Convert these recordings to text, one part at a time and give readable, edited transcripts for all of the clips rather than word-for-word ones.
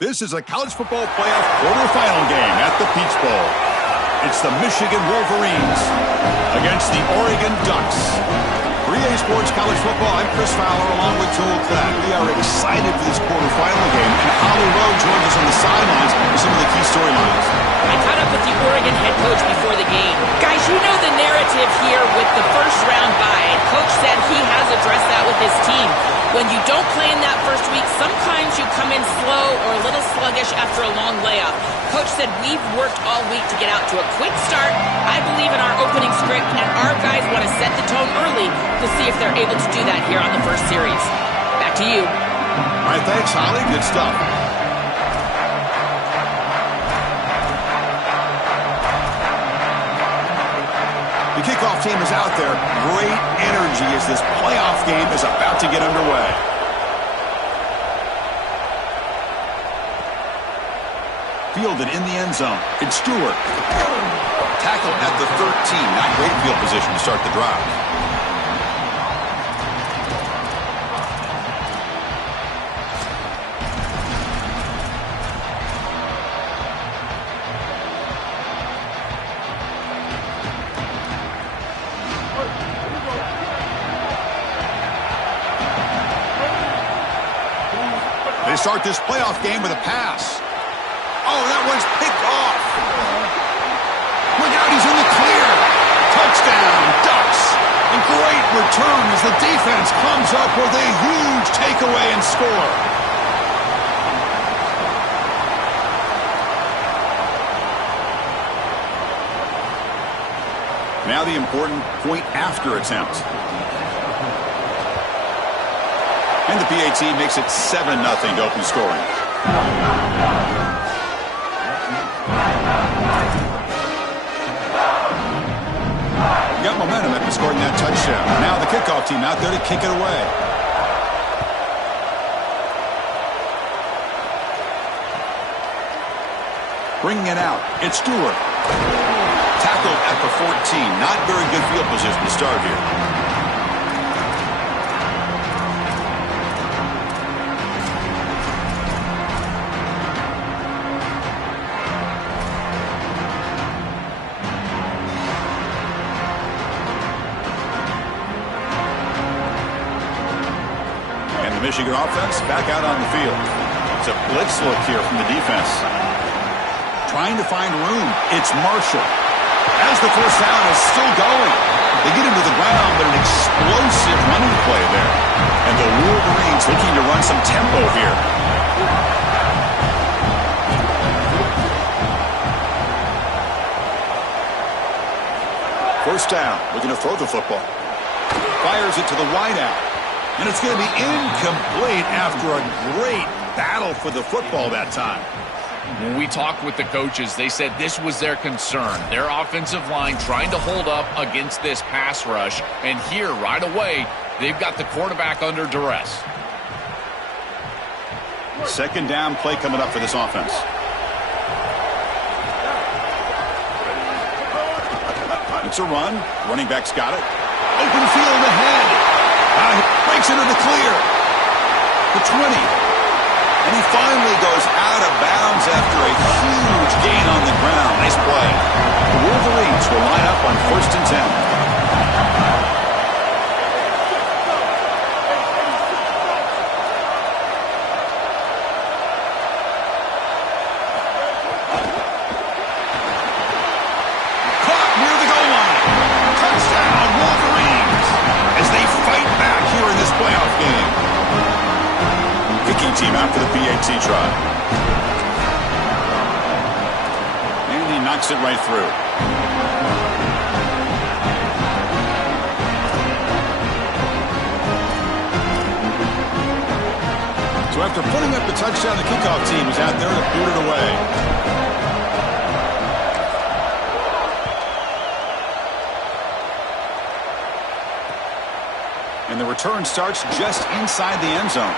This is a college football playoff quarterfinal game at the Peach Bowl. It's the Michigan Wolverines against the Oregon Ducks. For EA Sports College Football, I'm Chris Fowler along with Joel Klatt. We are excited for this quarterfinal game, and Holly Rowe joins us on the sidelines with some of the key storylines. I caught up with the Oregon head coach before the game. Guys, you know the narrative here with the first round bye. And Coach said he has addressed that with his team. When you don't play in that first week, sometimes you come in slow or a little sluggish after a long layoff. Coach said we've worked all week to get out to a quick start. I believe in our opening script, and our guys want to set the tone early to see if they're able to do that here on the first series. Back to you. All right, thanks, Holly. Good stuff. The kickoff team is out there. Great energy as this playoff game is about to get underway. Fielded in the end zone. It's Stewart. Tackled at the 13. Not great field position to start the drive. They start this playoff game with a pass. Oh, that one's picked off. Look out, he's in the clear. Touchdown, Ducks. A great return as the defense comes up with a huge takeaway and score. Now the important point after attempt. And the PAT makes it 7-0 to open scoring. Got momentum after scoring that touchdown. Now the kickoff team out there to kick it away. Bringing it out, it's Stewart. Tackled at the 14. Not very good field position to start here. Michigan offense back out on the field. It's a blitz look here from the defense. Trying to find room. It's Marshall. As the first down is still going. They get him to the ground, but an explosive running play there. And the Wolverines looking to run some tempo here. First down, looking to throw the football. Fires it to the wideout. And it's going to be incomplete after a great battle for the football that time. When we talked with the coaches, they said this was their concern. Their offensive line trying to hold up against this pass rush. And here, right away, they've got the quarterback under duress. Second down play coming up for this offense. It's a run. Running back's got it. Open field ahead. Breaks into the clear. The 20. And he finally goes out of bounds after a huge gain on the ground. Nice play. The Wolverines will line up on 1st and 10. Caught near the goal line. Touchdown, Wolverines, as they fight back here in this playoff game. Kicking team out for the PAT try. And he knocks it right through. So after putting up the touchdown, the kickoff team is out there to boot it away. And the return starts just inside the end zone.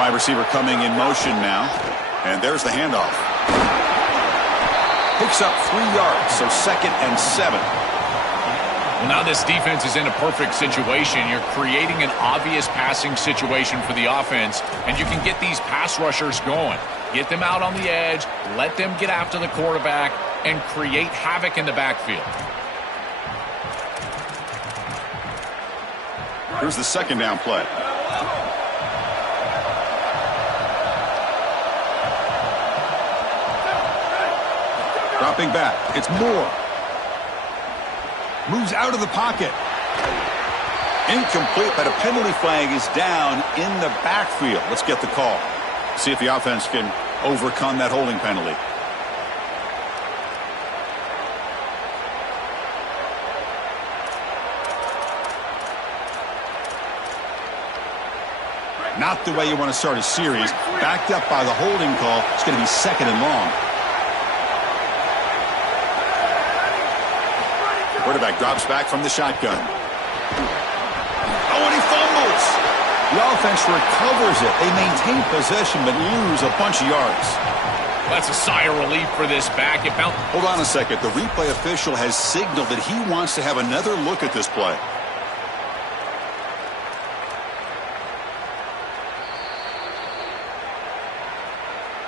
wide receiver coming in motion now. And there's the handoff. Picks up 3 yards, so 2nd and 7. Well, now this defense is in a perfect situation. You're creating an obvious passing situation for the offense, and you can get these pass rushers going. Get them out on the edge, let them get after the quarterback, and create havoc in the backfield. Here's the 2nd down play. Dropping back. It's Moore. Moves out of the pocket. Incomplete, but a penalty flag is down in the backfield. Let's get the call. See if the offense can overcome that holding penalty. Not the way you want to start a series. Backed up by the holding call. It's going to be 2nd and long. Quarterback drops back from the shotgun. Oh, and he fumbles. The offense recovers it. They maintain possession but lose a bunch of yards. That's a sigh of relief for this back. Hold on a second. The replay official has signaled that he wants to have another look at this play.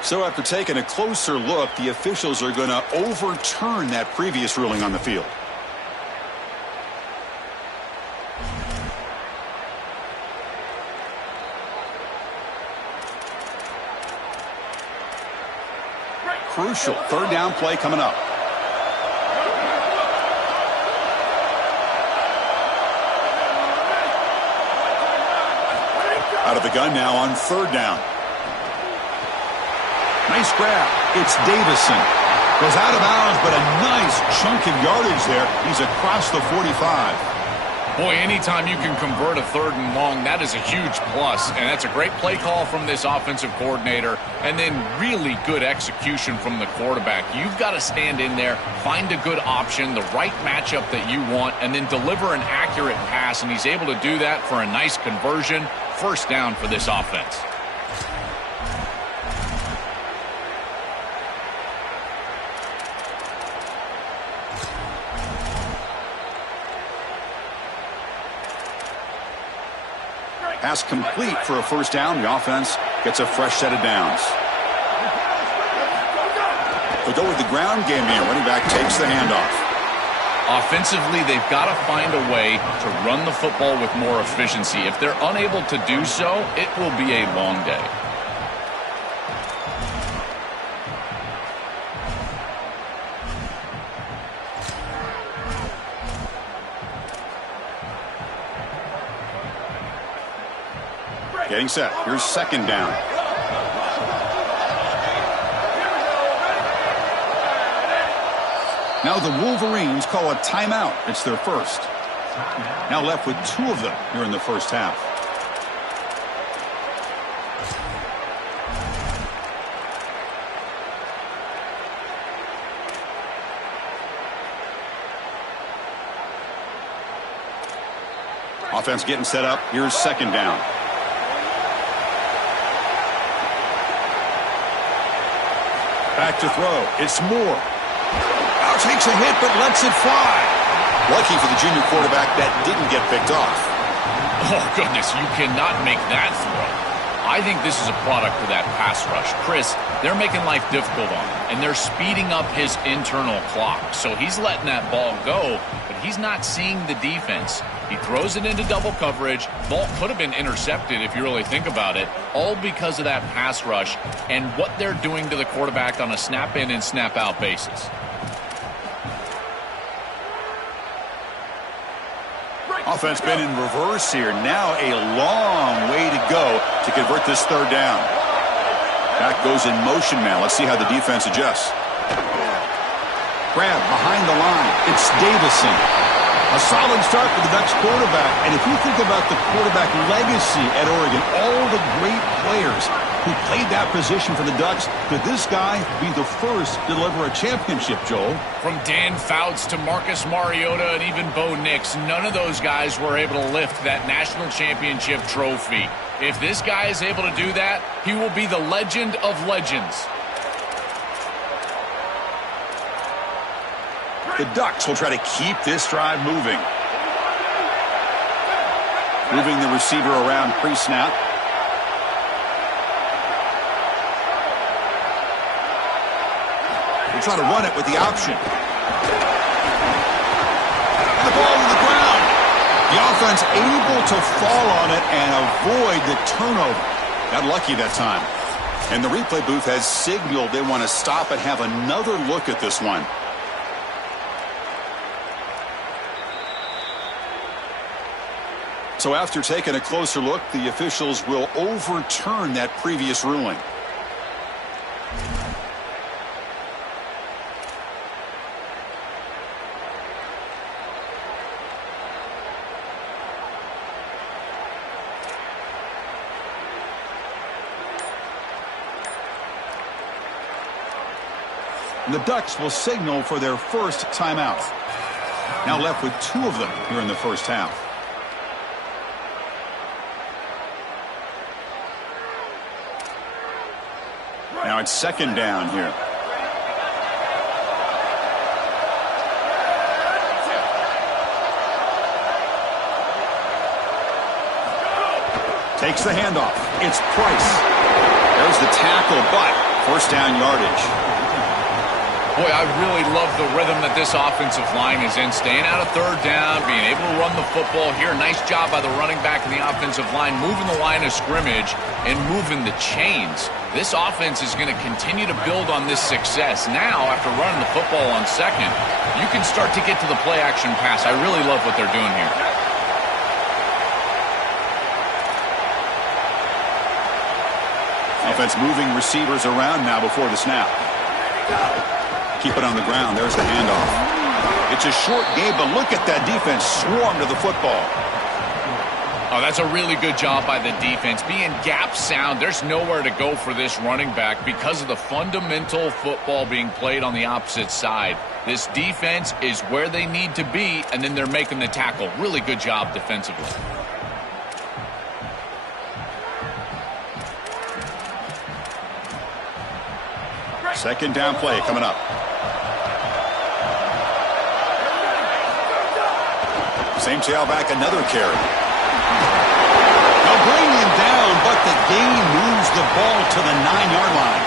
So after taking a closer look, the officials are going to overturn that previous ruling on the field. Crucial 3rd down play coming up. Out of the gun now on 3rd down. Nice grab. It's Davison. Goes out of bounds, but a nice chunk of yardage there. He's across the 45. Boy, anytime you can convert a 3rd and long, that is a huge plus. And that's a great play call from this offensive coordinator. And then really good execution from the quarterback. You've got to stand in there, find a good option, the right matchup that you want, and then deliver an accurate pass. And he's able to do that for a nice conversion. 1st down for this offense. Pass complete for a 1st down. The offense gets a fresh set of downs. They'll go with the ground game here. Running back takes the handoff. Offensively, they've got to find a way to run the football with more efficiency. If they're unable to do so, it will be a long day. Getting set. Here's 2nd down. Now the Wolverines call a timeout. It's their 1st. Now left with 2 of them here in the 1st half. Offense getting set up. Here's 2nd down. Back to throw. It's Moore. Now takes a hit but lets it fly. Lucky for the junior quarterback that didn't get picked off. Oh, goodness, you cannot make that throw. I think this is a product of that pass rush. Chris, they're making life difficult on him, and they're speeding up his internal clock. So he's letting that ball go, but he's not seeing the defense. He throws it into double coverage. Ball could have been intercepted if you really think about it, all because of that pass rush and what they're doing to the quarterback on a snap-in and snap-out basis. Offense been in reverse here. Now a long way to go to convert this 3rd down. Back goes in motion now. Let's see how the defense adjusts. Grab behind the line. It's Davison. A solid start for the Ducks quarterback. And if you think about the quarterback legacy at Oregon, all the great players who played that position for the Ducks, could this guy be the first to deliver a championship, Joel? From Dan Fouts to Marcus Mariota and even Bo Nix, none of those guys were able to lift that national championship trophy. If this guy is able to do that, he will be the legend of legends. The Ducks will try to keep this drive moving. Moving the receiver around pre-snap. They try to run it with the option. And the ball to the ground. The offense able to fall on it and avoid the turnover. Got lucky that time. And the replay booth has signaled they want to stop and have another look at this one. So after taking a closer look, the officials will overturn that previous ruling. And the Ducks will signal for their first timeout. Now left with 2 of them here in the first half. Now it's second down here. Takes the handoff. It's Price. There's the tackle, but first down yardage. Boy, I really love the rhythm that this offensive line is in. Staying out of third down, being able to run the football here. Nice job by the running back and the offensive line, moving the line of scrimmage and moving the chains. This offense is going to continue to build on this success. Now, after running the football on second, you can start to get to the play-action pass. I really love what they're doing here. Offense moving receivers around now before the snap. Keep it on the ground. There's the handoff. It's a short game, but look at that defense swarm to the football. Oh, that's a really good job by the defense. Being gap sound, there's nowhere to go for this running back because of the fundamental football being played on the opposite side. This defense is where they need to be, and then they're making the tackle. Really good job defensively. Second down play coming up. Same tailback, another carry. Now bringing him down, but the gain moves the ball to the 9-yard line.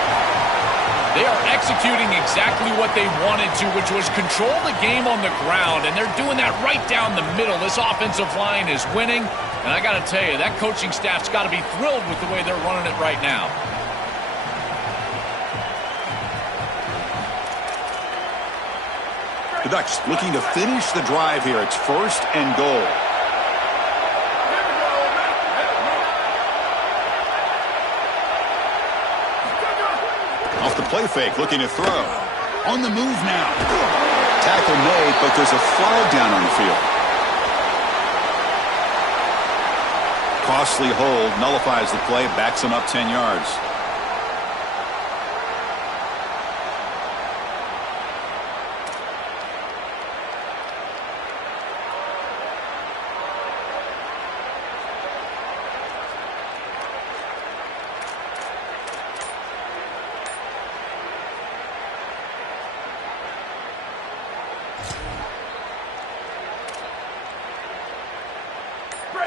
They are executing exactly what they wanted to, which was control the game on the ground, and they're doing that right down the middle. This offensive line is winning, and I got to tell you, that coaching staff's got to be thrilled with the way they're running it right now. The Ducks looking to finish the drive here. It's first and goal. Off the play fake, looking to throw. On the move now. Tackle made, but there's a flag down on the field. Costly hold, nullifies the play, backs him up 10 yards.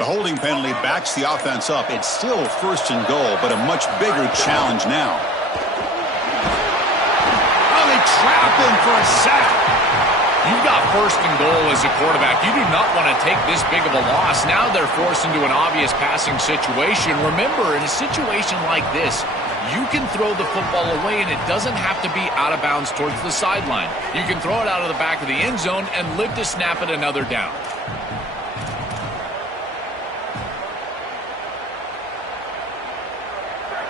The holding penalty backs the offense up. It's still first and goal, but a much bigger challenge now. Oh, they trap him for a sack. You've got first and goal as a quarterback. You do not want to take this big of a loss. Now they're forced into an obvious passing situation. Remember, in a situation like this, you can throw the football away, and it doesn't have to be out of bounds towards the sideline. You can throw it out of the back of the end zone and live to snap it another down.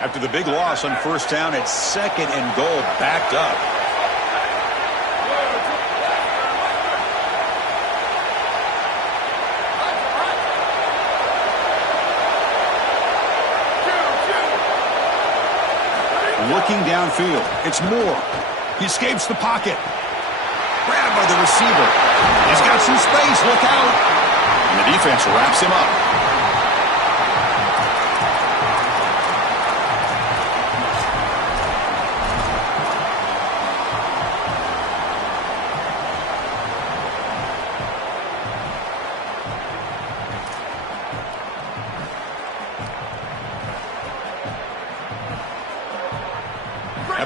After the big loss on first down, it's second and goal, backed up. Looking downfield, it's Moore. He escapes the pocket. Grabbed by the receiver. He's got some space, look out. And the defense wraps him up.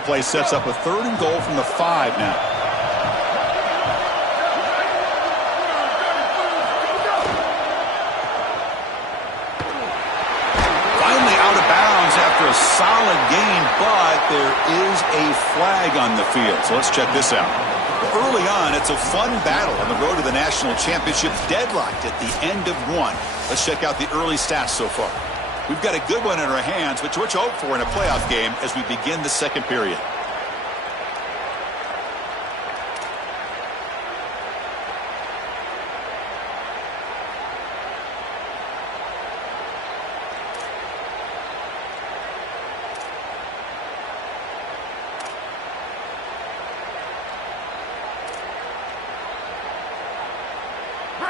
play sets up a 3rd and goal from the 5 now. Finally out of bounds after a solid gain, but there is a flag on the field. So let's check this out. Early on, it's a fun battle on the road to the national championship, deadlocked at the end of 1. Let's check out the early stats so far. We've got a good one in our hands, which we're to hope for in a playoff game as we begin the 2nd period.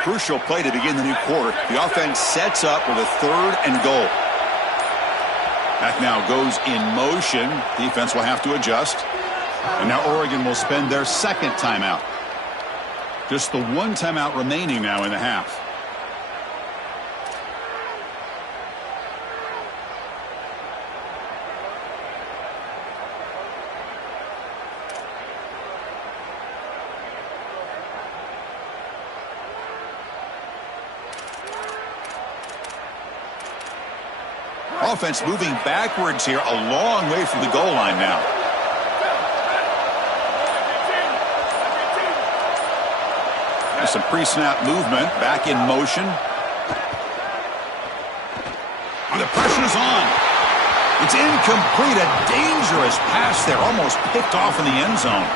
Crucial play to begin the new quarter. The offense sets up with a 3rd and goal. Back now goes in motion. Defense will have to adjust. And now Oregon will spend their 2nd timeout. Just the 1 timeout remaining now in the half. Offense moving backwards here, a long way from the goal line now. There's some pre-snap movement, back in motion. And the pressure's on. It's incomplete, a dangerous pass there, almost picked off in the end zone.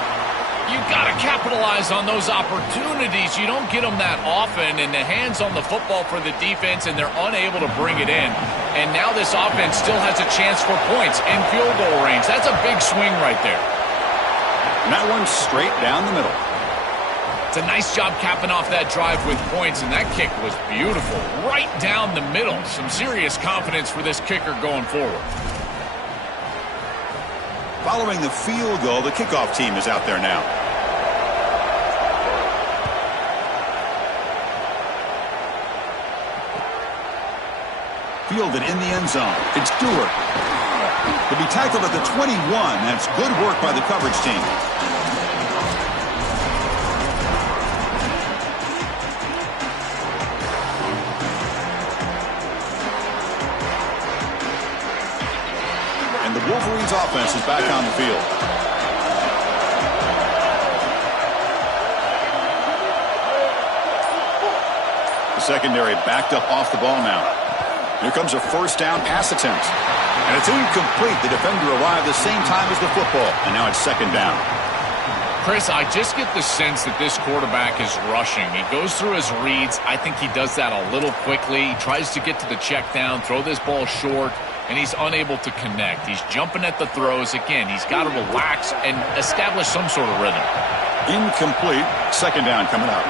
You've got to capitalize on those opportunities. You don't get them that often, and the hands on the football for the defense, and they're unable to bring it in. And now this offense still has a chance for points in field goal range. That's a big swing right there. And that one's straight down the middle. It's a nice job capping off that drive with points, and that kick was beautiful. Right down the middle. Some serious confidence for this kicker going forward. Following the field goal, the kickoff team is out there now. Fielded in the end zone. It's Stewart. To be tackled at the 21. That's good work by the coverage team. And the Wolverines offense is back on the field. The secondary backed up off the ball now. Here comes a 1st down pass attempt. And it's incomplete. The defender arrived the same time as the football. And now it's 2nd down. Chris, I just get the sense that this quarterback is rushing. He goes through his reads. I think he does that a little quickly. He tries to get to the check down, throw this ball short, and he's unable to connect. He's jumping at the throws. Again, he's got to relax and establish some sort of rhythm. Incomplete. 2nd down coming up.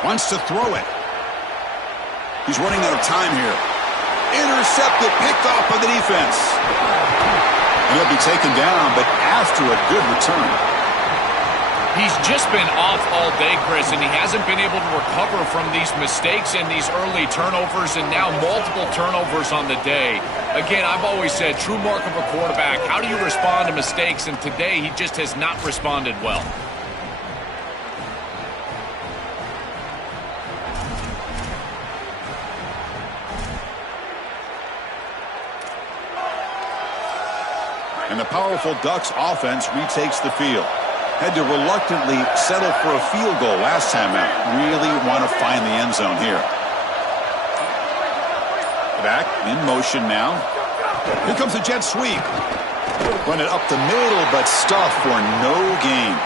Wants to throw it. He's running out of time here. Intercepted, picked off by the defense. And he'll be taken down, but after a good return. He's just been off all day, Chris, and he hasn't been able to recover from these mistakes and these early turnovers, and now multiple turnovers on the day. Again, I've always said, true mark of a quarterback, how do you respond to mistakes? And today, he just has not responded well. And the powerful Ducks offense retakes the field. Had to reluctantly settle for a field goal last time out. Really want to find the end zone here. Back in motion now. Here comes a jet sweep. Run it up the middle, but stuff for no gain.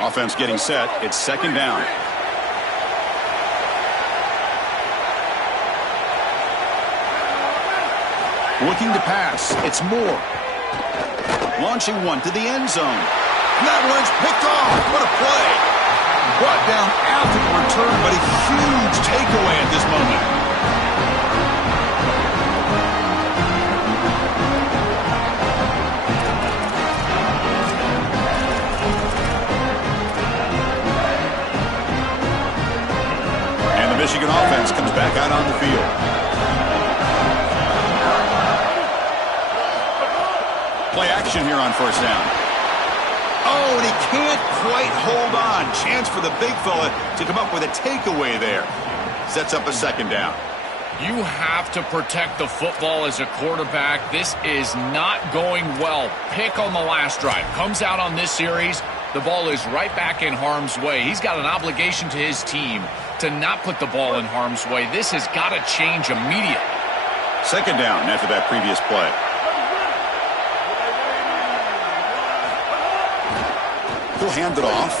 Offense getting set. It's 2nd down. Looking to pass. It's Moore. Launching one to the end zone. That one's picked off. What a play. Brought down after the return, but a huge takeaway at this moment. And the Michigan offense comes back out on the field. Play action here on first down. Oh, and he can't quite hold on. Chance for the big fella to come up with a takeaway there. Sets up a second down. You have to protect the football as a quarterback. This is not going well. Pick on the last drive. Comes out on this series. The ball is right back in harm's way. He's got an obligation to his team to not put the ball in harm's way. This has got to change immediately. Second down after that previous play. He'll hand it off.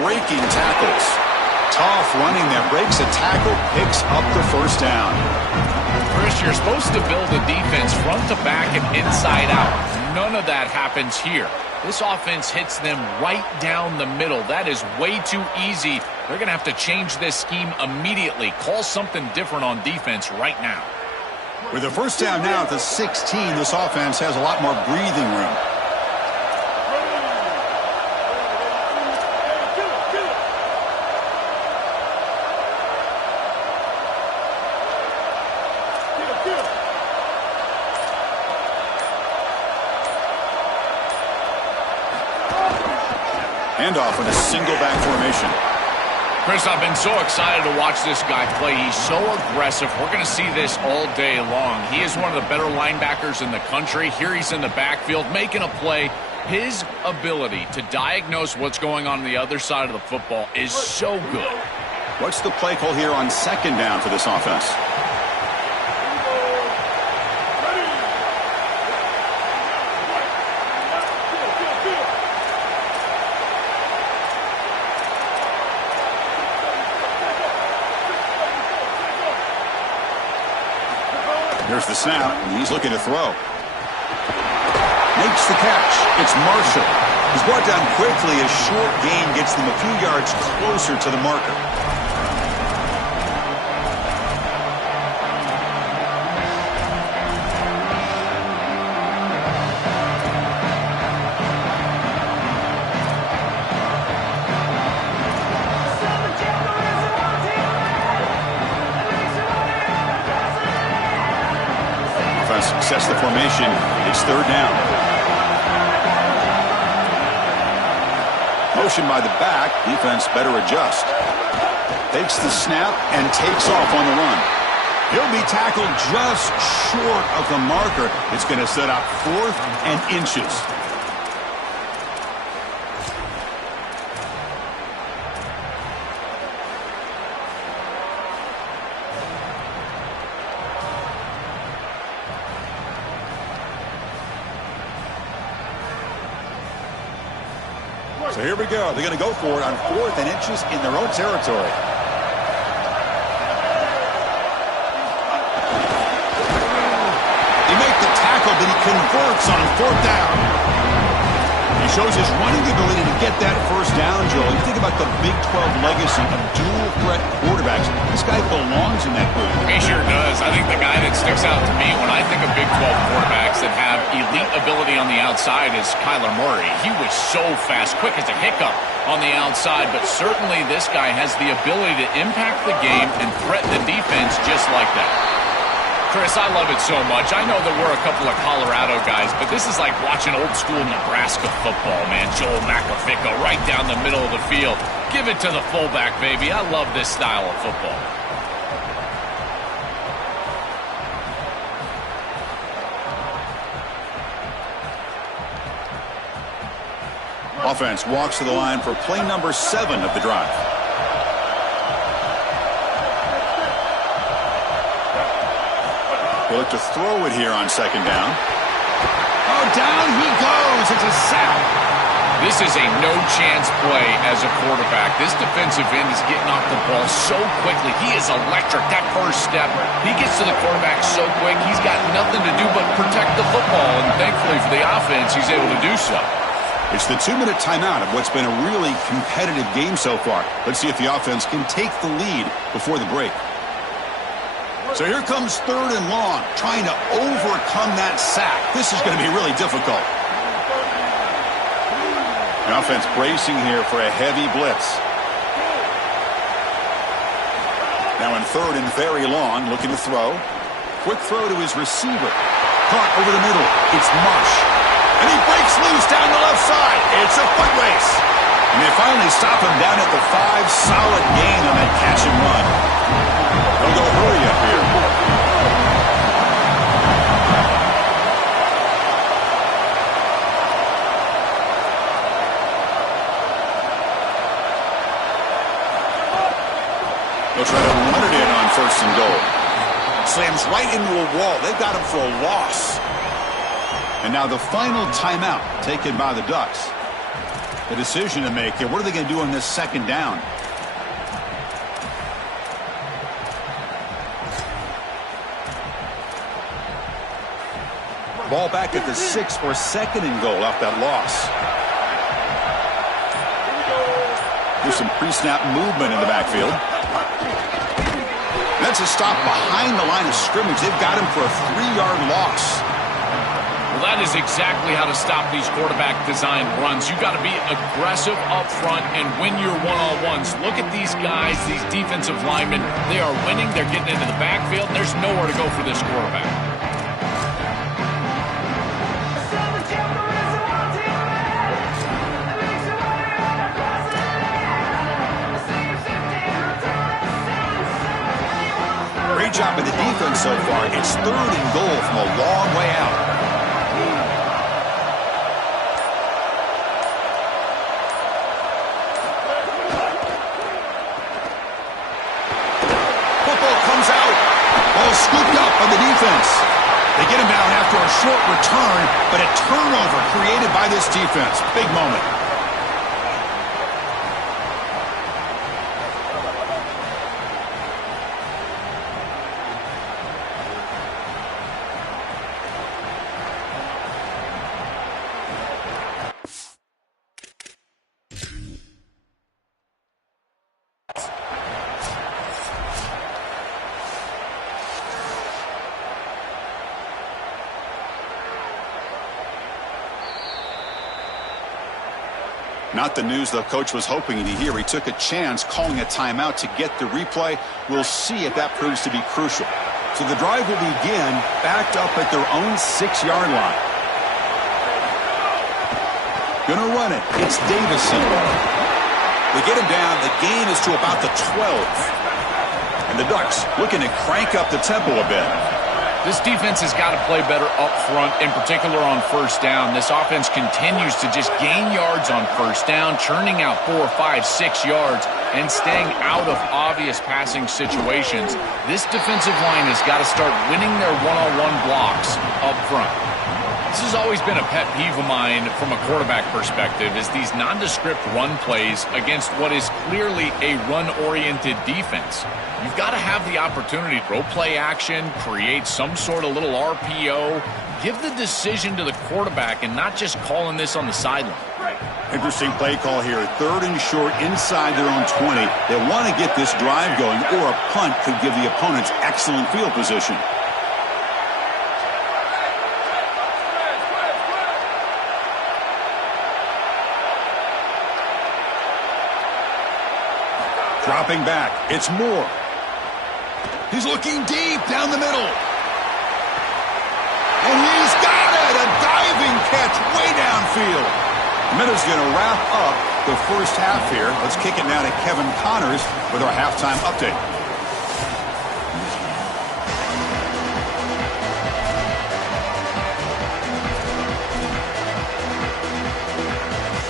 Breaking tackles. Tough running there. Breaks a tackle, picks up the first down. Chris, you're supposed to build a defense front to back and inside out. None of that happens here. This offense hits them right down the middle. That is way too easy. They're going to have to change this scheme immediately. Call something different on defense right now. With a first down now at the 16, this offense has a lot more breathing room. Handoff in a single back formation. Chris, I've been so excited to watch this guy play. He's so aggressive. We're going to see this all day long. He is one of the better linebackers in the country. Here he's in the backfield making a play. His ability to diagnose what's going on the other side of the football is so good. What's the play call here on second down for this offense? Here's the snap, and he's looking to throw. Makes the catch. It's Marshall. He's brought down quickly. A short gain gets them a few yards closer to the marker. Sets the formation. It's third down. Motion by the back. Defense better adjust. Takes the snap and takes off on the run. He'll be tackled just short of the marker. It's going to set up 4th and inches. So here we go. They're going to go for it on 4th and inches in their own territory. They make the tackle, but he converts on 4th down. He shows his running ability to get that first down, Joel. You think about the Big 12 legacy of dual-threat quarterbacks. This guy belongs in that group. He sure does. I think the guy that sticks out to me when I think of Big 12 quarterbacks that have elite ability on the outside is Kyler Murray. He was so fast, quick as a hiccup on the outside, but certainly this guy has the ability to impact the game and threaten the defense just like that. Chris, I love it so much. I know that we're a couple of Colorado guys, but this is like watching old-school Nebraska football, man. Joel Macafico right down the middle of the field. Give it to the fullback, baby. I love this style of football. Offense walks to the line for play number 7 of the drive. He'll look to throw it here on second down. Oh, down he goes. It's a sack. This is a no-chance play as a quarterback. This defensive end is getting off the ball so quickly. He is electric. That first step, he gets to the quarterback so quick, he's got nothing to do but protect the football, and thankfully for the offense, he's able to do so. It's the 2-minute timeout of what's been a really competitive game so far. Let's see if the offense can take the lead before the break. So here comes 3rd and long, trying to overcome that sack. This is going to be really difficult. The offense bracing here for a heavy blitz. Now in 3rd and very long, looking to throw. Quick throw to his receiver. Caught over the middle. It's Marsh. And he breaks loose down the left side. It's a foot race. And they finally stop him down at the 5. Solid gain on that catch and run. They'll go hurry up here. They'll try to run it in on 1st and goal. Slams right into a wall. They've got him for a loss. And now the final timeout taken by the Ducks. The decision to make here. What are they going to do on this 2nd down? Ball back at the 6 for 2nd and goal off that loss. There's some pre-snap movement in the backfield. That's a stop behind the line of scrimmage. They've got him for a 3-yard loss. Well, that is exactly how to stop these quarterback design runs. You've got to be aggressive up front and win your one-on-ones. Look at these guys, these defensive linemen. They are winning. They're getting into the backfield. There's nowhere to go for this quarterback. Great job by the defense so far. It's 3rd and goal from a long way out. Football comes out. Ball scooped up by the defense. They get him down after a short return, but a turnover created by this defense. Big moment. Not the news the coach was hoping to hear. He took a chance calling a timeout to get the replay. We'll see if that proves to be crucial. So the drive will begin backed up at their own 6-yard line. Gonna run it. It's Davison. They get him down. The gain is to about the 12. And the Ducks looking to crank up the tempo a bit. This defense has got to play better up front, in particular on 1st down. This offense continues to just gain yards on 1st down, churning out 4, 5, 6 yards, and staying out of obvious passing situations. This defensive line has got to start winning their one-on-one blocks up front. This has always been a pet peeve of mine from a quarterback perspective, is these nondescript run plays against what is clearly a run-oriented defense. You've got to have the opportunity to throw play action, create some sort of little RPO, give the decision to the quarterback and not just calling this on the sideline. Interesting play call here. 3rd and short inside their own 20. They want to get this drive going, or a punt could give the opponents excellent field position. Dropping back. It's Moore. He's looking deep down the middle. And he's got it! A diving catch way downfield. Minutes going to wrap up the 1st half here. Let's kick it now to Kevin Connors with our halftime update.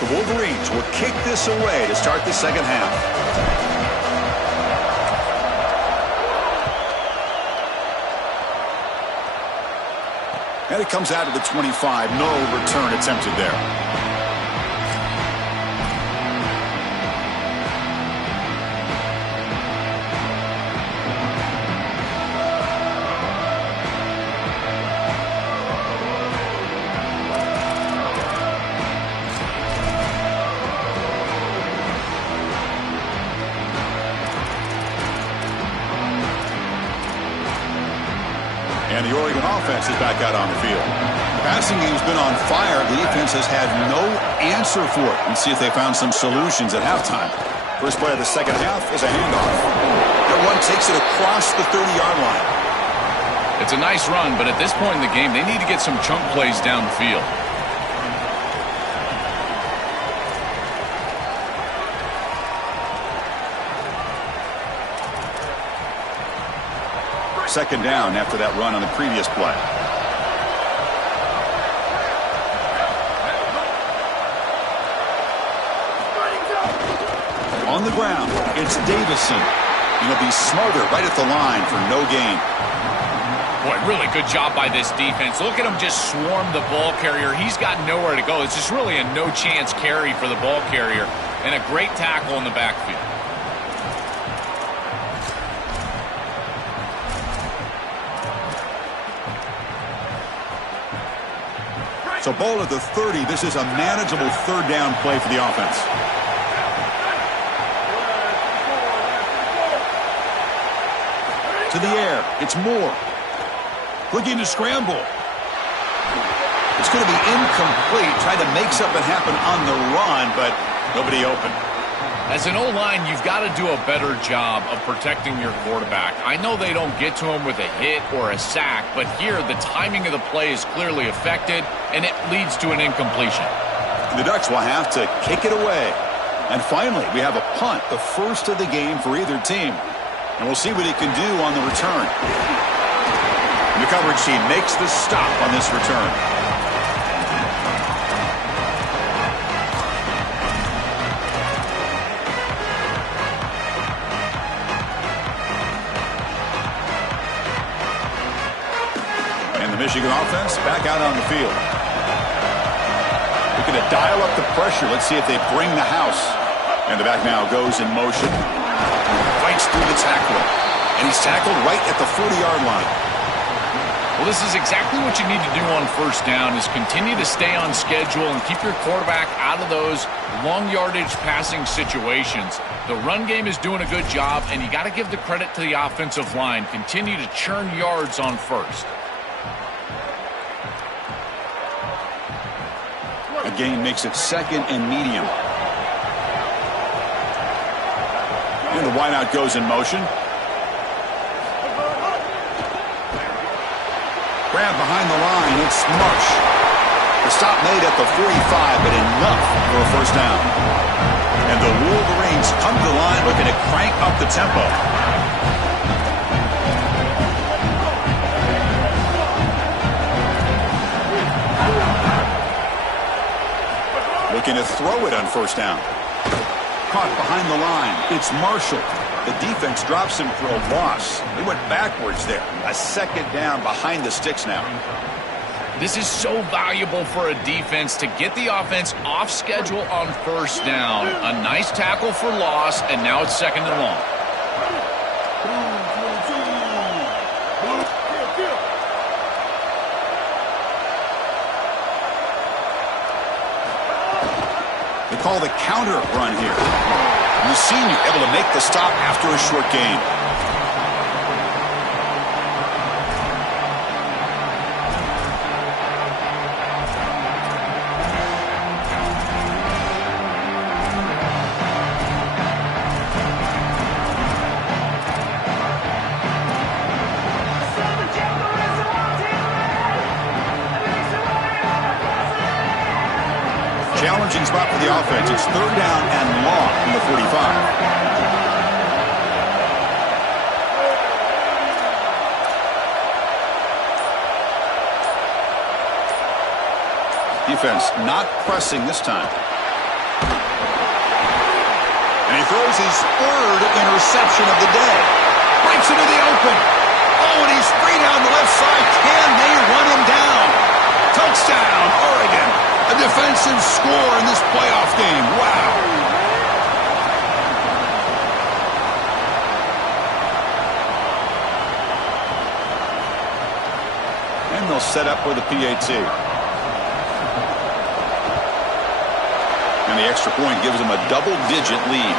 The Wolverines will kick this away to start the 2nd half. And it comes out of the 25. No return attempted there. And the Oregon offense is back out on the field. The passing game's been on fire. The defense has had no answer for it. Let's see if they found some solutions at halftime. First play of the second half is a handoff. That one takes it across the 30-yard line. It's a nice run, but at this point in the game, they need to get some chunk plays down the field. Second down after that run on the previous play. On the ground, it's Davison. He'll be smarter right at the line for no gain. Boy, really good job by this defense. Look at him just swarm the ball carrier. He's got nowhere to go. It's just really a no-chance carry for the ball carrier, and a great tackle in the backfield. So ball at the 30. This is a manageable third down play for the offense. To the air. It's Moore. Looking to scramble. It's going to be incomplete. Trying to make something happen on the run, but nobody open. As an O-line, you've got to do a better job of protecting your quarterback. I know they don't get to him with a hit or a sack, but here the timing of the play is clearly affected, and it leads to an incompletion. The Ducks will have to kick it away. And finally, we have a punt, the first of the game for either team. And we'll see what he can do on the return. The coverage team makes the stop on this return. And the Michigan offense back out on the field. Looking to dial up the pressure. Let's see if they bring the house. And the back now goes in motion. Fights through the tackler. And he's tackled right at the 40-yard line. Well, this is exactly what you need to do on first down, is continue to stay on schedule and keep your quarterback out of those long yardage passing situations. The run game is doing a good job, and you got to give the credit to the offensive line. Continue to churn yards on first. A gain makes it second and medium. And the wideout goes in motion. Grab behind the line. It's Marsh. The stop made at the 45, but enough for a first down. And the Wolverines come to the line looking to crank up the tempo. Looking to throw it on first down. Caught behind the line. It's Marshall. The defense drops him for a loss. They went backwards there. A second down behind the sticks now. This is so valuable for a defense to get the offense off schedule on first down. A nice tackle for loss, and now it's second and long. They call the counter run here. The senior able to make the stop after a short gain. Challenging spot for the offense. It's third down and long from the 45. Defense not pressing this time. And he throws his third interception of the day. Breaks into the open. Oh, and he's free down the left side. Can they run him down? Touchdown, Oregon. A defensive score in this playoff game. Wow. And they'll set up with a PAT. And the extra point gives them a double-digit lead.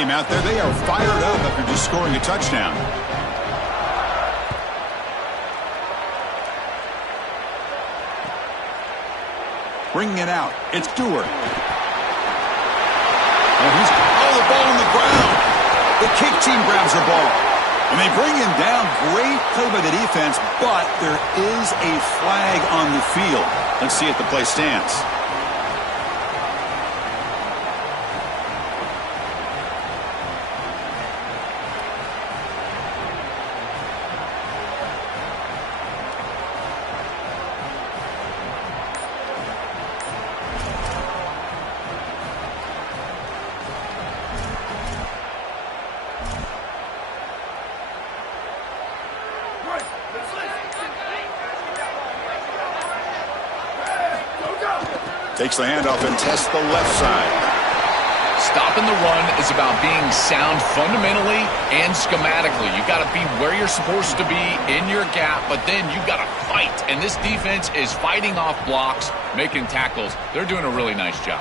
see them out there. They are fired up after just scoring a touchdown. Bringing it out. It's Stewart. Oh, the ball on the ground. The kick team grabs the ball. And they bring him down. Great play by the defense, but there is a flag on the field. Let's see if the play stands. Takes the handoff and tests the left side. Stopping the run is about being sound fundamentally and schematically. You got to be where you're supposed to be in your gap, but then you got to fight. And this defense is fighting off blocks, making tackles. They're doing a really nice job.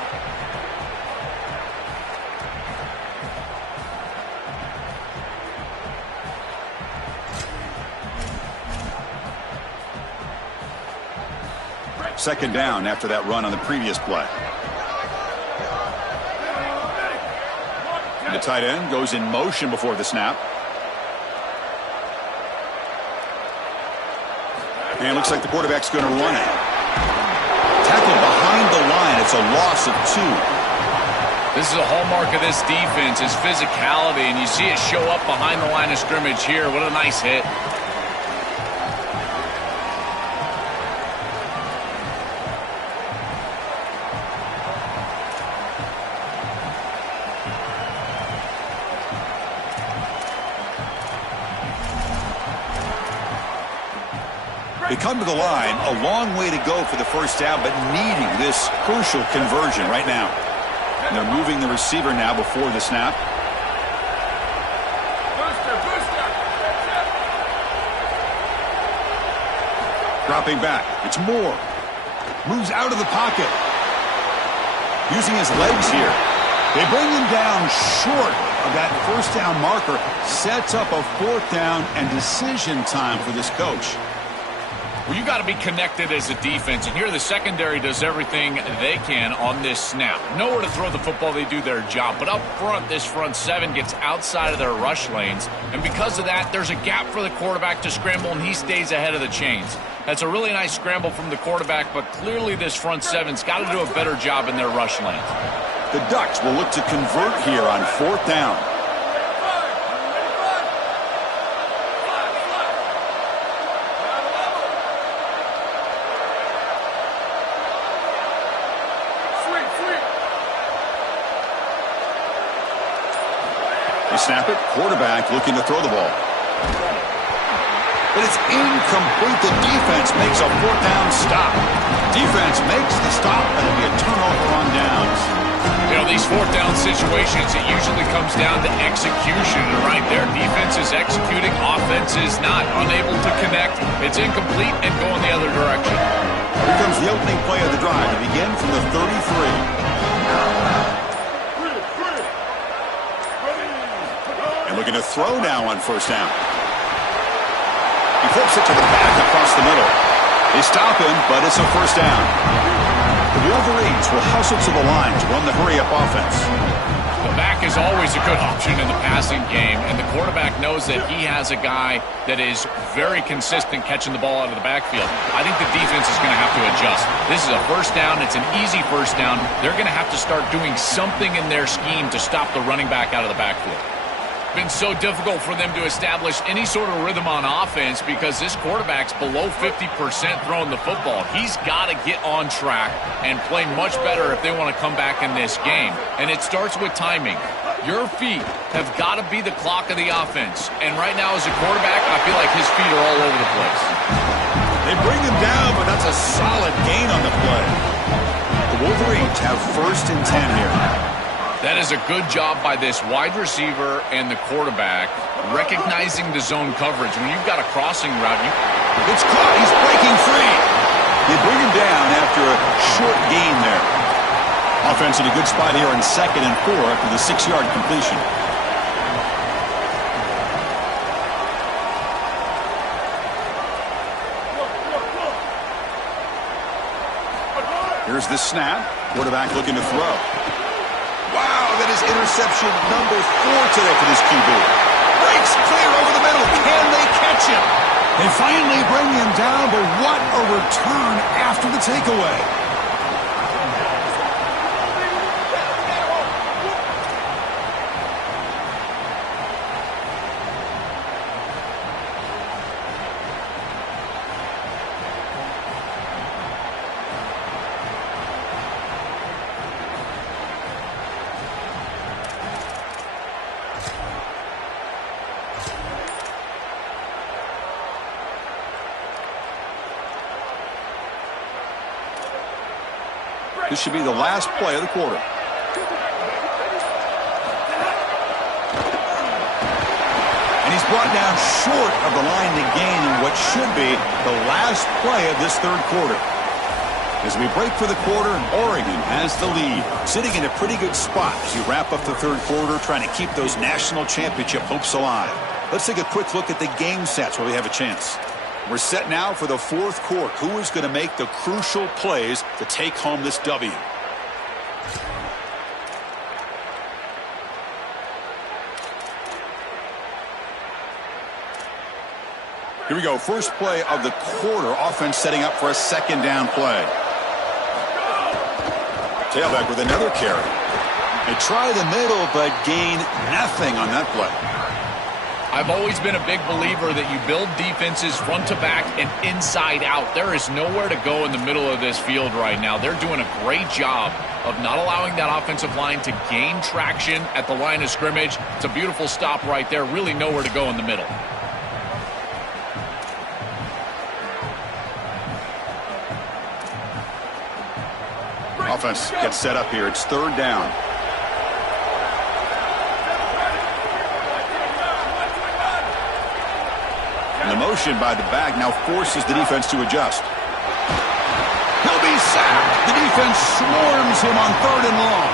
Second down after that run on the previous play. And the tight end goes in motion before the snap. And it looks like the quarterback's going to run it. Tackled behind the line. It's a loss of 2. This is a hallmark of this defense, is physicality, and you see it show up behind the line of scrimmage here. What a nice hit. They come to the line, a long way to go for the first down, but needing this crucial conversion right now. And they're moving the receiver now before the snap. Dropping back. It's Moore. Moves out of the pocket. Using his legs here. They bring him down short of that first down marker. Sets up a fourth down and decision time for this coach. Well, you got to be connected as a defense, and here the secondary does everything they can on this snap. Nowhere to throw the football, they do their job. But up front, this front seven gets outside of their rush lanes, and because of that, there's a gap for the quarterback to scramble, and he stays ahead of the chains. That's a really nice scramble from the quarterback, but clearly this front seven's got to do a better job in their rush lanes. The Ducks will look to convert here on fourth down. Snap it, quarterback looking to throw the ball. But it's incomplete. The defense makes a fourth down stop. Defense makes the stop, and it'll be a turnover on downs. You know, these fourth down situations, it usually comes down to execution. And right there, defense is executing, offense is not. Unable to connect. It's incomplete and going the other direction. Here comes the opening play of the drive to begin from the 33. Looking to throw now on first down. He flips it to the back across the middle. They stop him, but it's a first down. The Wolverines will hustle to the line to run the hurry-up offense. The back is always a good option in the passing game, and the quarterback knows that he has a guy that is very consistent catching the ball out of the backfield. I think the defense is going to have to adjust. This is a first down. It's an easy first down. They're going to have to start doing something in their scheme to stop the running back out of the backfield. Been so difficult for them to establish any sort of rhythm on offense because this quarterback's below 50% throwing the football. He's got to get on track and play much better if they want to come back in this game. And it starts with timing. Your feet have got to be the clock of the offense. And right now as a quarterback, I feel like his feet are all over the place. They bring him down, but that's a solid gain on the play. The Wolverines have first and 10 here. That is a good job by this wide receiver and the quarterback recognizing the zone coverage. When you've got a crossing route, it's caught. He's breaking free. They bring him down after a short gain there. Offense in a good spot here on 2nd and 4 after the 6-yard completion. Here's the snap. Quarterback looking to throw. Wow, that is interception number 4 today for this QB. Breaks clear over the middle. Can they catch him? They finally bring him down, but what a return after the takeaway. This should be the last play of the quarter. And he's brought down short of the line to gain in what should be the last play of this third quarter. As we break for the quarter, Oregon has the lead, sitting in a pretty good spot as you wrap up the third quarter, trying to keep those national championship hopes alive. Let's take a quick look at the game sets where we have a chance. We're set now for the fourth quarter. Who is going to make the crucial plays to take home this W? Here we go. First play of the quarter. Offense setting up for a second down play. Tailback with another carry. They try the middle, but gain nothing on that play. I've always been a big believer that you build defenses front to back and inside out. There is nowhere to go in the middle of this field right now. They're doing a great job of not allowing that offensive line to gain traction at the line of scrimmage. It's a beautiful stop right there. Really nowhere to go in the middle. Offense gets set up here. It's third down. And the motion by the back now forces the defense to adjust. He'll be sacked. The defense swarms him on third and long.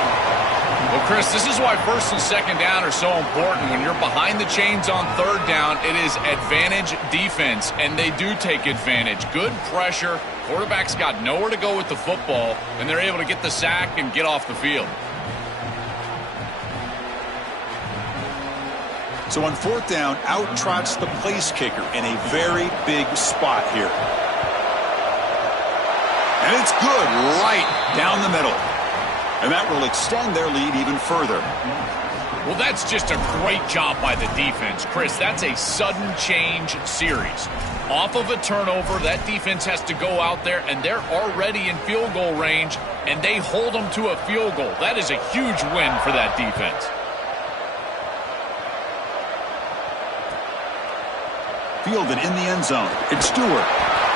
Well, Chris, this is why first and second down are so important. When you're behind the chains on third down, it is advantage defense, and they do take advantage. Good pressure. Quarterback's got nowhere to go with the football, and they're able to get the sack and get off the field. So on fourth down, out trots the place kicker in a very big spot here. And it's good right down the middle. And that will extend their lead even further. Well, that's just a great job by the defense. Chris, that's a sudden change series. Off of a turnover, that defense has to go out there, and they're already in field goal range, and they hold them to a field goal. That is a huge win for that defense. Fielded in the end zone. It's Stewart.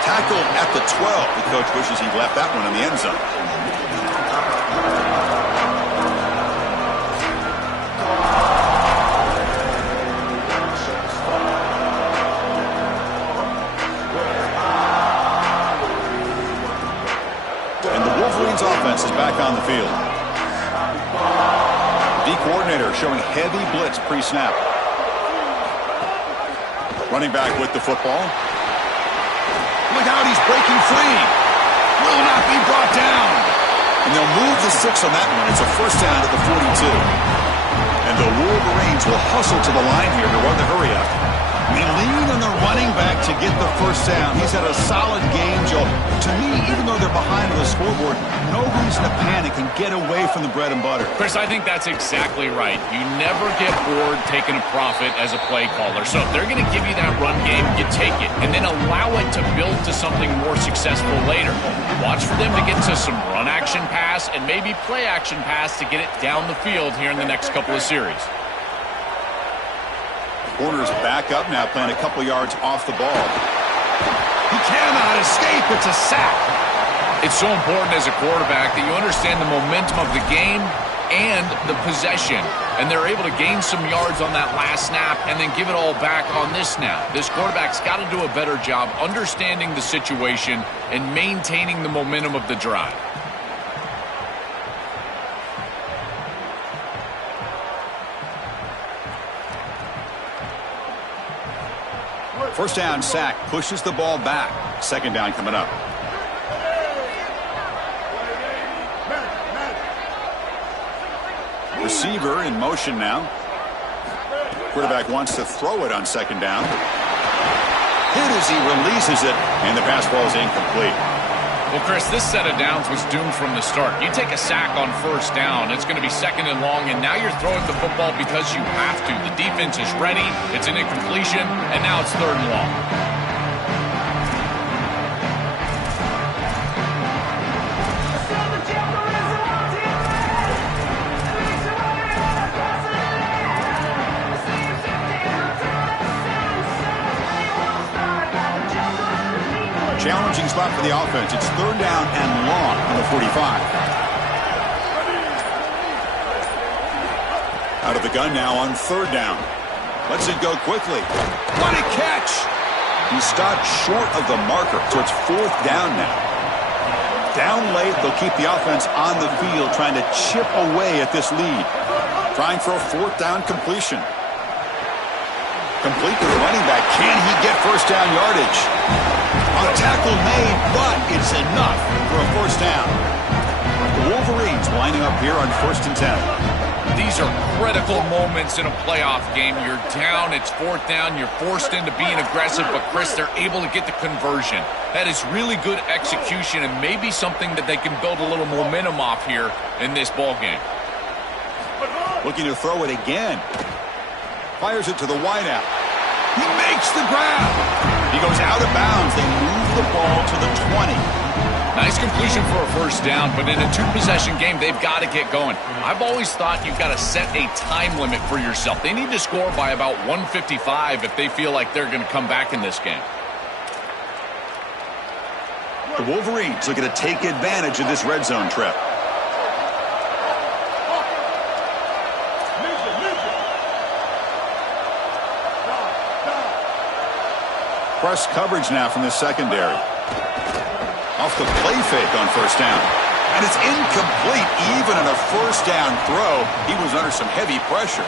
Tackled at the 12. The coach wishes he'd left that one in the end zone. And the Wolverines offense is back on the field. D coordinator showing heavy blitz pre-snap. Running back with the football. Look out, he's breaking free. Will not be brought down. And they'll move the 6 on that one. It's a first down at the 42. And the Wolverines will hustle to the line here to run the hurry up. They lean on the running back to get the first down. He's had a solid game, Joe. To me, even though they're behind on the scoreboard, no reason to panic and get away from the bread and butter. Chris, I think that's exactly right. You never get bored taking a profit as a play caller. So if they're going to give you that run game, you take it. And then allow it to build to something more successful later. Watch for them to get to some run action pass and maybe play action pass to get it down the field here in the next couple of series. Corner's back up now, playing a couple yards off the ball. He cannot escape. It's a sack. It's so important as a quarterback that you understand the momentum of the game and the possession. And they're able to gain some yards on that last snap and then give it all back on this snap. This quarterback's got to do a better job understanding the situation and maintaining the momentum of the drive. First down sack, pushes the ball back. Second down coming up. receiver in motion now. Quarterback wants to throw it on second down. Hit as he releases it, and the pass ball is incomplete. Well, Chris, this set of downs was doomed from the start. You take a sack on first down, it's going to be second and long, and now you're throwing the football because you have to. The defense is ready, it's an incompletion, and now it's third and long. Challenging spot for the offense. It's third down and long on the 45. Out of the gun now on third down. Lets it go quickly. What a catch! He stopped short of the marker, so it's fourth down now. Down late, they'll keep the offense on the field trying to chip away at this lead. Trying for a fourth down completion. Complete to the running back. Can he get first down yardage? On a tackle made, but it's enough for a first down. The Wolverines lining up here on 1st and 10. These are critical moments in a playoff game. You're down, it's fourth down, you're forced into being aggressive, but Chris, they're able to get the conversion. That is really good execution and maybe something that they can build a little momentum off here in this ball game. Looking to throw it again. Fires it to the wideout. He makes the grab. He goes out of bounds. They move the ball to the 20. Nice completion for a first down, but in a two-possession game, they've got to get going. I've always thought you've got to set a time limit for yourself. They need to score by about 155 if they feel like they're going to come back in this game. The Wolverines looking to take advantage of this red zone trip. Press coverage now from the secondary. Off the play fake on first down. And it's incomplete. Even on a first down throw, he was under some heavy pressure.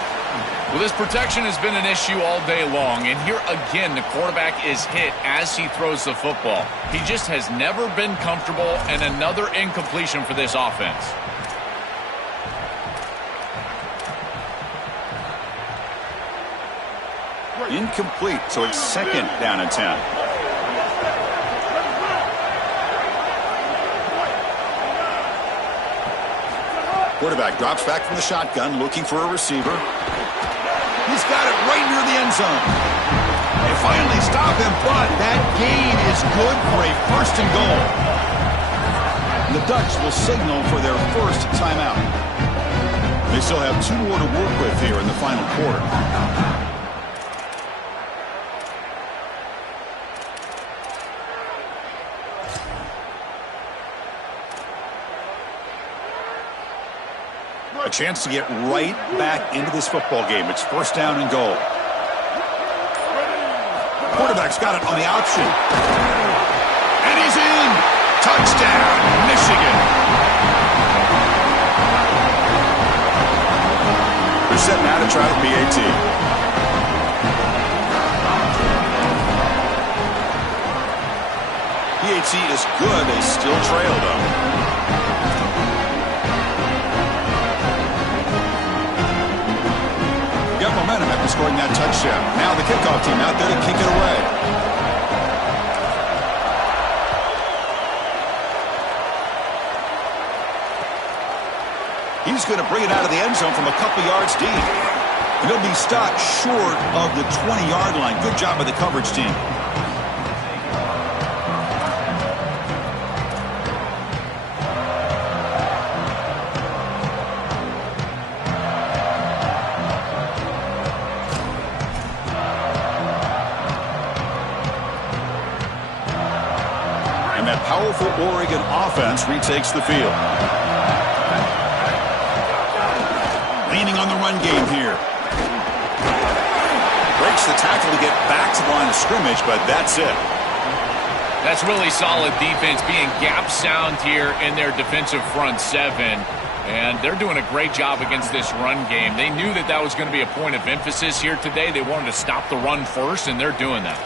Well, this protection has been an issue all day long. And here again, the quarterback is hit as he throws the football. He just has never been comfortable, and another incompletion for this offense. Incomplete, so it's second down and 10. Quarterback drops back from the shotgun, looking for a receiver. He's got it right near the end zone. They finally stop him, but that gain is good for a first and goal. And the Ducks will signal for their first timeout. They still have 2 more to work with here in the final quarter. A chance to get right back into this football game. It's first down and goal. Quarterback's got it on the option. And he's in. Touchdown, Michigan. They're set now to try the PAT. PAT is good. They still trail, though. Got momentum after scoring that touchdown. Now the kickoff team out there to kick it away. He's going to bring it out of the end zone from a couple yards deep. And he'll be stopped short of the 20-yard line. Good job by the coverage team. Powerful Oregon offense retakes the field. Leaning on the run game here. Breaks the tackle to get back to the line of scrimmage, but that's it. That's really solid defense, being gap sound here in their defensive front seven. And they're doing a great job against this run game. They knew that that was going to be a point of emphasis here today. They wanted to stop the run first, and they're doing that.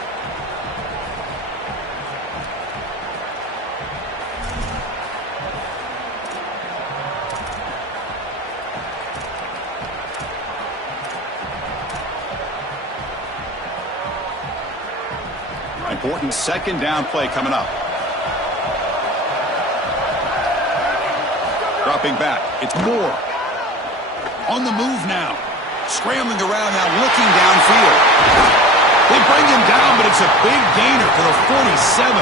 Important second down play coming up. Dropping back. It's Moore. On the move now. Scrambling around now, looking downfield. They bring him down, but it's a big gainer for the 47.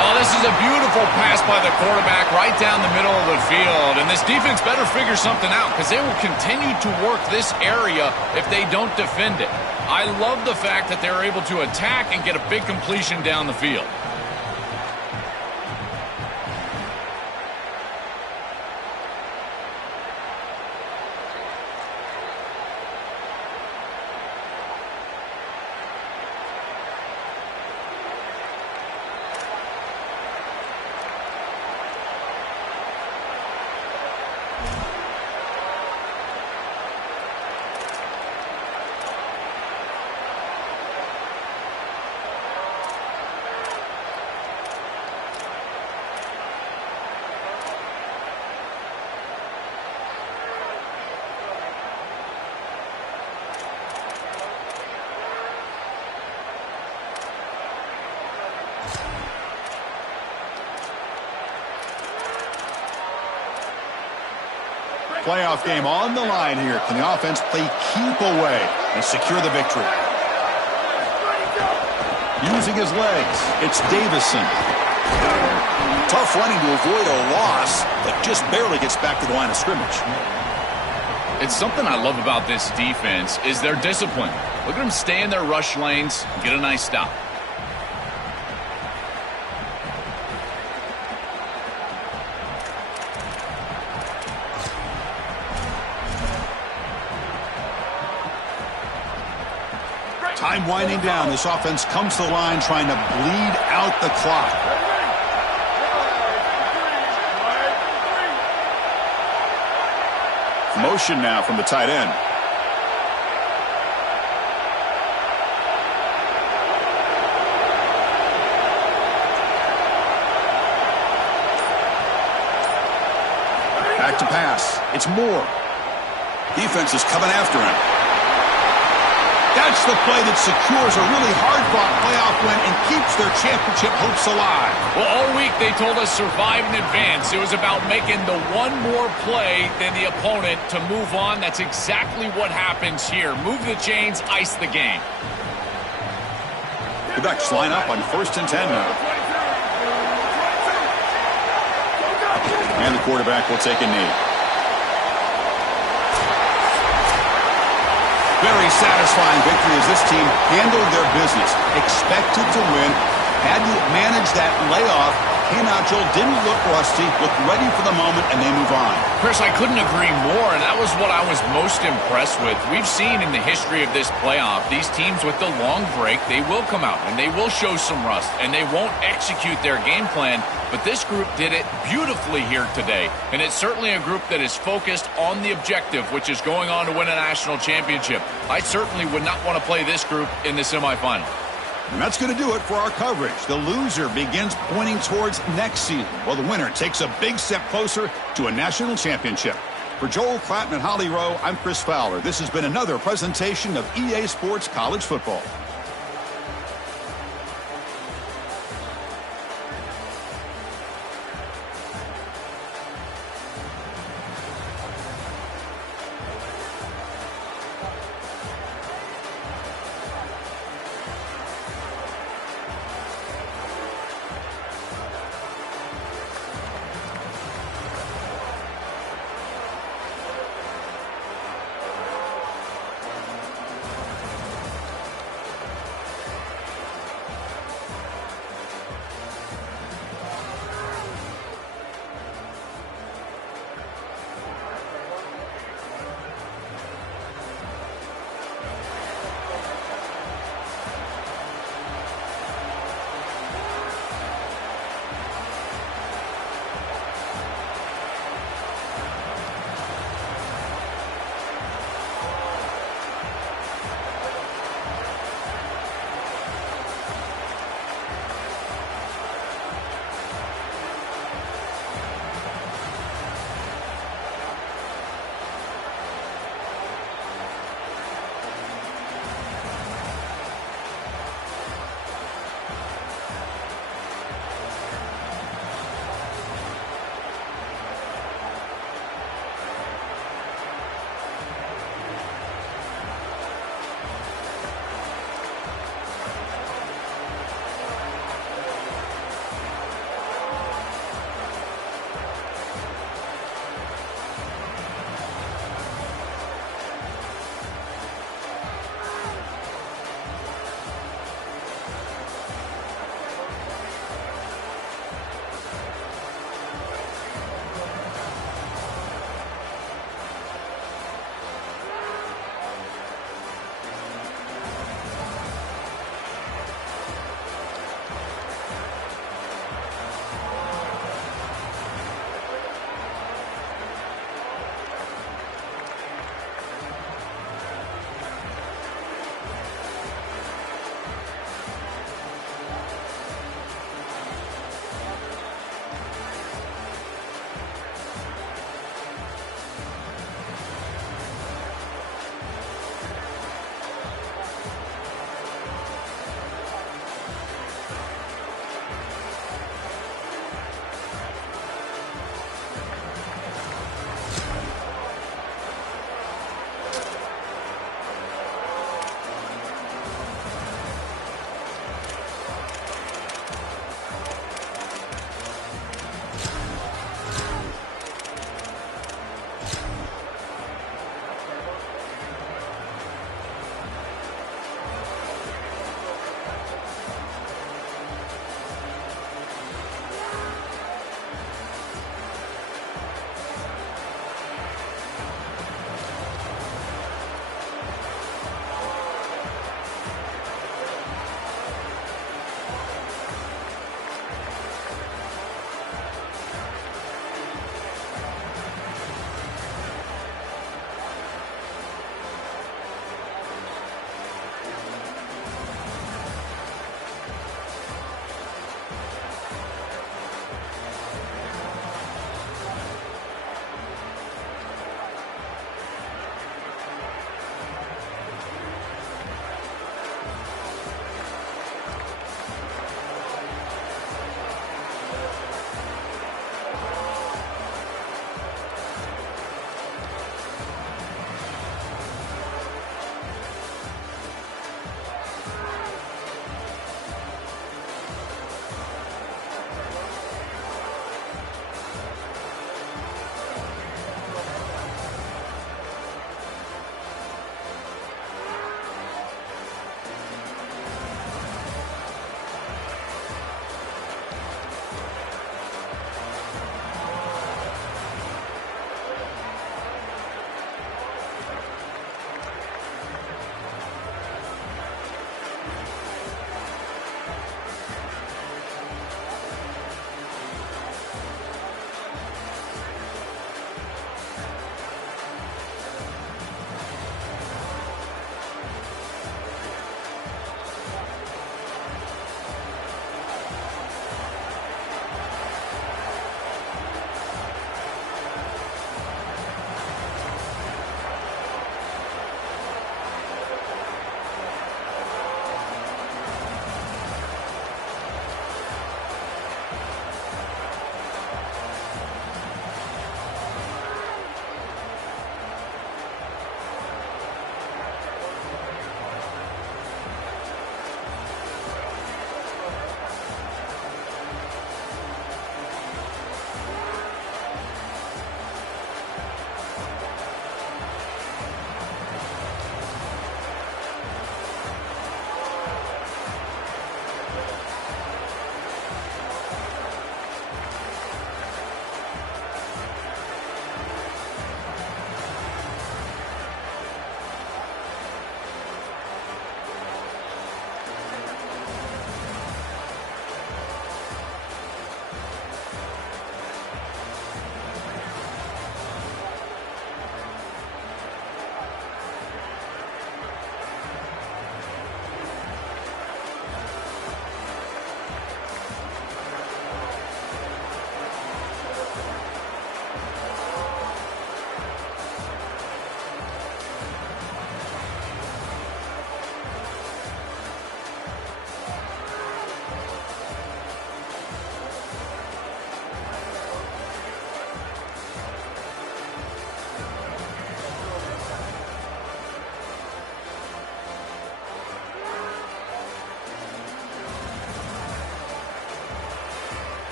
Oh, this is a beautiful pass by the quarterback right down the middle of the field. And this defense better figure something out because they will continue to work this area if they don't defend it. I love the fact that they're able to attack and get a big completion down the field. Playoff game on the line here. Can the offense play keep away and secure the victory? Using his legs, it's Davison. Tough running to avoid a loss, but just barely gets back to the line of scrimmage. It's something I love about this defense is their discipline. Look at them stay in their rush lanes, get a nice stop. Time winding down. This offense comes to the line trying to bleed out the clock. Motion now from the tight end. Back to pass. It's Moore. Defense is coming after him. That's the play that secures a really hard-fought playoff win and keeps their championship hopes alive. Well, all week they told us survive and advance. It was about making the one more play than the opponent to move on. That's exactly what happens here. Move the chains, ice the game. The Ducks line up on 1st and 10 now. And the quarterback will take a knee. Very satisfying victory as this team handled their business. Expected to win. Had to manage that layoff. Came out, Joel, didn't look rusty. Looked ready for the moment, and they move on. Chris, I couldn't agree more, and that was what I was most impressed with. We've seen in the history of this playoff, these teams with the long break, they will come out, and they will show some rust, and they won't execute their game plan. But this group did it beautifully here today, and it's certainly a group that is focused on the objective, which is going on to win a national championship. I certainly would not want to play this group in the semifinal. And that's going to do it for our coverage. The loser begins pointing towards next season, while the winner takes a big step closer to a national championship. For Joel Klatten and Holly Rowe, I'm Chris Fowler. This has been another presentation of EA Sports College Football.